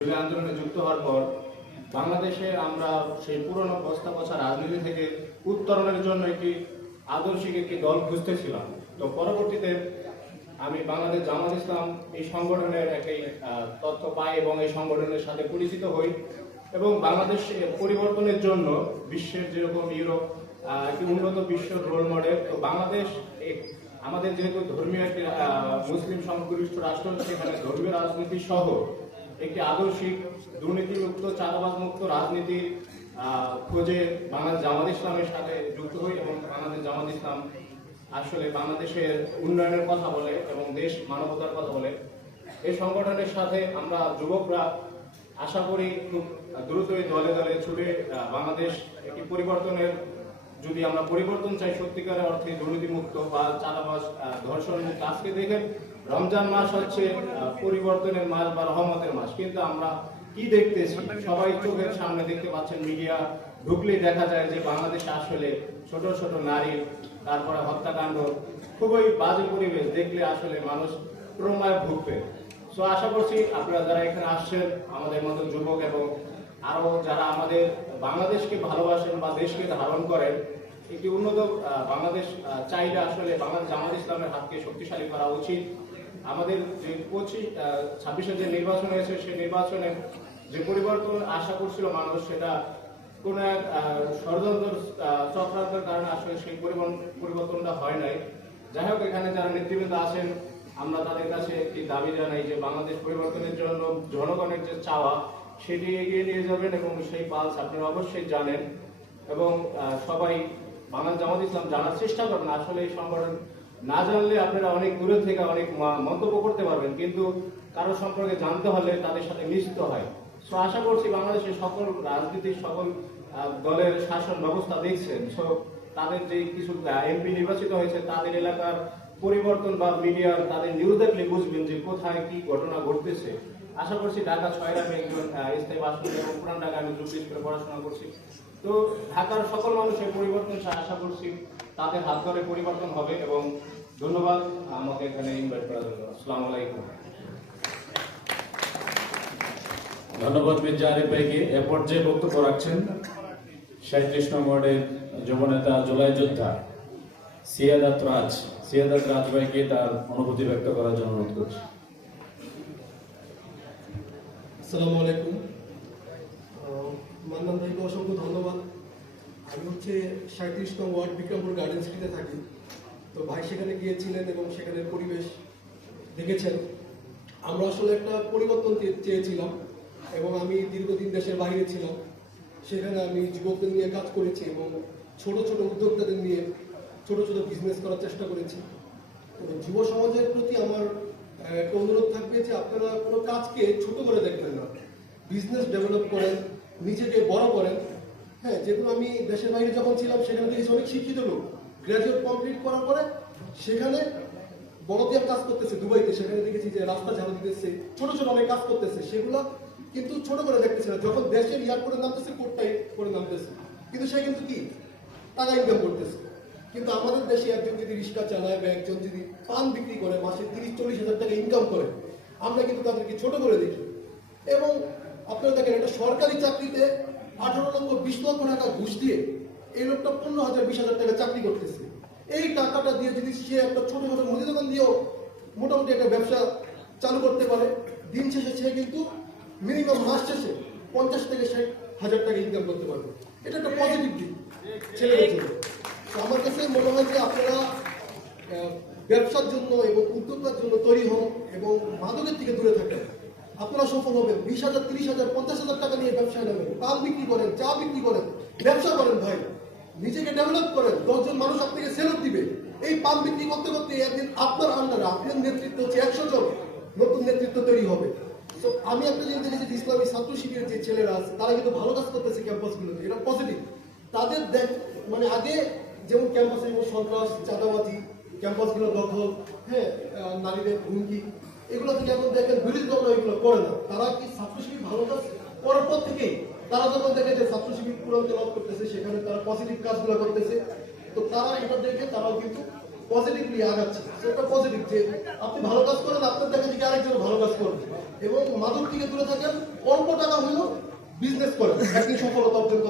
জুলাই আন্দোলনে যুক্ত হওয়ার পর বাংলাদেশে আমরা সেই পুরনো বস্তা পচা রাজনীতি থেকে উত্তরণের জন্য আদর্শিক একটি দল খুঁজতেছিলাম। তো পরবর্তীতে আমি বাংলাদেশ জামাত ইসলাম এই সংগঠনের একটি তথ্য পাই এবং এই সংগঠনের সাথে পরিচিত হই এবং বাংলাদেশ পরিবর্তনের জন্য বিশ্বের যেরকম ইউরোপ একটি উন্নত বিশ্বের রোল মডেল, তো বাংলাদেশ আমাদের যেহেতু ধর্মীয় একটি মুসলিম সংখ্যাগরিষ্ঠ রাষ্ট্র, সেখানে ধর্মীয় রাজনীতি সহ একটি আদর্শিক দুর্নীতিমুক্ত চাঁদাবাজ মুক্ত রাজনীতির খোঁজে বাংলাদেশ জামাত ইসলামের সাথে যুক্ত হই এবং বাংলাদেশ জামাত ইসলাম আসলে বাংলাদেশের উন্নয়নের কথা বলে এবং দেশ মানবতার কথা বলে। এই সংগঠনের সাথে আমরা যুবকরা আশা করি খুব দ্রুতই দলে দলে ছুটে বাংলাদেশ একটি পরিবর্তনের, যদি আমরা পরিবর্তন চাই সত্যিকারের অর্থে দুর্নীতিমুক্ত বা চাঁদাবাজ ধর্ষণ মুক্ত। আজকে দেখেন রমজান মাস হচ্ছে পরিবর্তনের মাস বা রহমতের মাস, কিন্তু আমরা কি দেখতেছি? সবাই চোখের সামনে দেখতে পাচ্ছেন, মিডিয়া ঢুকলেই দেখা যায় যে বাংলাদেশে আসলে ছোট ছোট নারী, তারপরে হত্যাকাণ্ড, খুবই বাজে পরিবেশ দেখলে আসলে মানুষ প্রমায় ভুগবে। সো আশা করছি আপনারা যারা এখানে আসছেন, আমাদের মতো যুবক এবং আরো যারা আমাদের বাংলাদেশকে ভালোবাসেন বা দেশকে ধারণ করেন, একটি উন্নত বাংলাদেশ চাইলে আসলে বাংলাদেশ জামাত ইসলামের হাতকে শক্তিশালী করা উচিত। আমাদের যে 26-26 যে নির্বাচন হয়েছে, সেই নির্বাচনে যে পরিবর্তন আশা করছিল মানুষ, সেটা কোন এক ষড়যন্ত্র চক্রান্তের কারণে আসলে সেই পরিবর্তনটা হয় নাই। যাই হোক, এখানে যারা নেতৃবৃন্দ আছেন, আমরা তাদের কাছে একটি দাবি জানাই যে বাংলাদেশ পরিবর্তনের জন্য জনগণের যে চাওয়া, সেটি এগিয়ে নিয়ে যাবেন এবং সেই পালস আপনারা অবশ্যই জানেন এবং সবাই বাংলাদেশ জামাত ইসলাম জানার চেষ্টা করবেন। আসলে এই সংগঠন না জানলে আপনারা অনেক দূরে থেকে অনেক মন্তব্য করতে পারবেন, কিন্তু কারো সম্পর্কে জানতে হলে তাদের সাথে মিশতে হয়। সো আশা করছি বাংলাদেশের সকল রাজনীতির সকল দলের শাসন ব্যবস্থা দেখছেন, সো তাদের যে কিছু এমপি নির্বাচিত হয়েছে, তাদের এলাকার পরিবর্তন বা মিডিয়ার তাদের নিউজ দেখলে বুঝবেন যে কোথায় কি ঘটনা ঘটতেছে। আশা করছি ঢাকা 6 আমি একজন স্থায়ী বাসিন্দা এবং পুরান ঢাকা আমি যুক্ত করে পড়াশোনা করছি। তো ঢাকার সকল মানুষের পরিবর্তন আশা করছি তাদের হাত ধরে পরিবর্তন হবে এবং ধন্যবাদ আমাকে এখানে ইনভাইট করার জন্য। আসসালামু আলাইকুম। ধন্যবাদ মির্জা আরিফ ভাইকে। এ পর্যায়ে বক্তব্য রাখছেন 37 নং ওয়ার্ডের যুবনেতা জুলাই যোদ্ধা সিয়াদাত রাজ ভাইকে তার অনুভূতি ব্যক্ত করার জন্য অনুরোধ করছি। আসসালামু আলাইকুম। মান্নান ভাইকে অসংখ্য ধন্যবাদ। আমি 37 নং ওয়ার্ড বিক্রমপুর গার্ডেন সিটিতে থাকি। তো ভাই সেখানে গিয়েছিলেন এবং সেখানের পরিবেশ দেখেছেন। আমরা আসলে একটা পরিবর্তন চেয়েছিলাম এবং আমি দীর্ঘদিন দেশের বাইরে ছিলাম। সেখানে আমি যুবকদের নিয়ে কাজ করেছি এবং ছোট ছোট উদ্যোক্তাদের নিয়ে ছোট ছোট বিজনেস করার চেষ্টা করেছি। তো যুব সমাজের প্রতি আমার একটা অনুরোধ থাকবে যে আপনারা কোনো কাজকে ছোট করে দেখবেন না, বিজনেস ডেভেলপ করেন, নিজেকে বড় করেন। হ্যাঁ, যেগুলো আমি দেশের বাইরে যখন ছিলাম সেখানে দেখেছি অনেক শিক্ষিত লোক গ্র্যাজুয়েট কমপ্লিট করার পরে সেখানে বড়দের কাজ করতেছে দুবাইতে, সেখানে দেখেছি যে রাস্তা ঝাড়ু দিতেছে, ছোট ছোট অনেক কাজ করতেছে, সেগুলো কিন্তু ছোট করে দেখতেছে না। যখন দেশের এয়ারপোর্টে নামতেছে কোটটাই করে নামতেছে, কিন্তু সে কিন্তু কি টাকা ইনকাম করতেছে। কিন্তু আমাদের দেশে একজন যদি রিক্সা চালায় বা একজন যদি পান বিক্রি করে মাসে 30-40 হাজার টাকা ইনকাম করে, আমরা কিন্তু তাদেরকে ছোট করে দেখি। এবং আপনারা দেখেন একটা সরকারি চাকরিতে 18-20 লক্ষ টাকা ঘুষ দিয়ে এই লোকটা 15,000-20,000 টাকা চাকরি করতেছে। এই টাকাটা দিয়ে যদি সে একটা ছোট ছোট মুদি দোকান দিয়েও মোটামুটি একটা ব্যবসা চালু করতে পারে, দিন শেষে সে কিন্তু মিনিমাম মাস শেষে 50,000-60,000 টাকা ইনকাম করতে পারবে। এটা একটা পজিটিভ দিক ছেলেদের জন্য। আমার কাছে মনে হয় যে আপনারা ব্যবসার জন্য এবং উদ্যোক্তার জন্য তৈরি হন এবং মাদকের থেকে দূরে থাকেন, আপনারা সফল হবেন। 20,000, 30,000, 50,000 টাকা নিয়ে ব্যবসায় নেবেন, পান বিক্রি করেন, চা বিক্রি করেন, ব্যবসা করেন ভাই, নিজেকে ডেভেলপ করেন, 10 জন মানুষ আপনাকে সেলফ দিবে। এই পান বিক্রি করতে করতে একদিন আপনার আন্ডারে আপনার নেতৃত্ব হচ্ছে 100 জন নতুন নেতৃত্ব তৈরি হবে। তো আমি একটা জিনিস দেখেছি, ইসলামী ছাত্র শিবিরের যে ছেলেরা আছে তারা কিন্তু ভালো কাজ করতেছে ক্যাম্পাসগুলোতে, এটা পজিটিভ। তাদের মানে আগে যেমন ক্যাম্পাসে সন্ত্রাস, চাঁদাবাজি, ক্যাম্পাসগুলো দখল, হ্যাঁ, নারীদের হুমকি, এগুলো থেকে এখন দেখেন বিরোধী দলরা এগুলো করে না। তারা কি ছাত্র শিবির ভালো কাজ করার পর থেকেই তারা যখন দেখে যে ছাত্র শিবির পুরো তেলাওয়াত করতেছে, সেখানে তারা পজিটিভ কাজগুলো করতেছে, তো তারা এটা দেখে তারাও কিন্তু পজিটিভলি আগাচ্ছে, সেটা পজিটিভ যে আপনি ভালো কাজ করেন, আপনার দেখা থেকে আরেকজন ভালো কাজ করবে এবং মাদক থেকে দূরে থাকেন, অল্প টাকা হলেও বিজনেস করেন, একদিন সফলতা অর্জন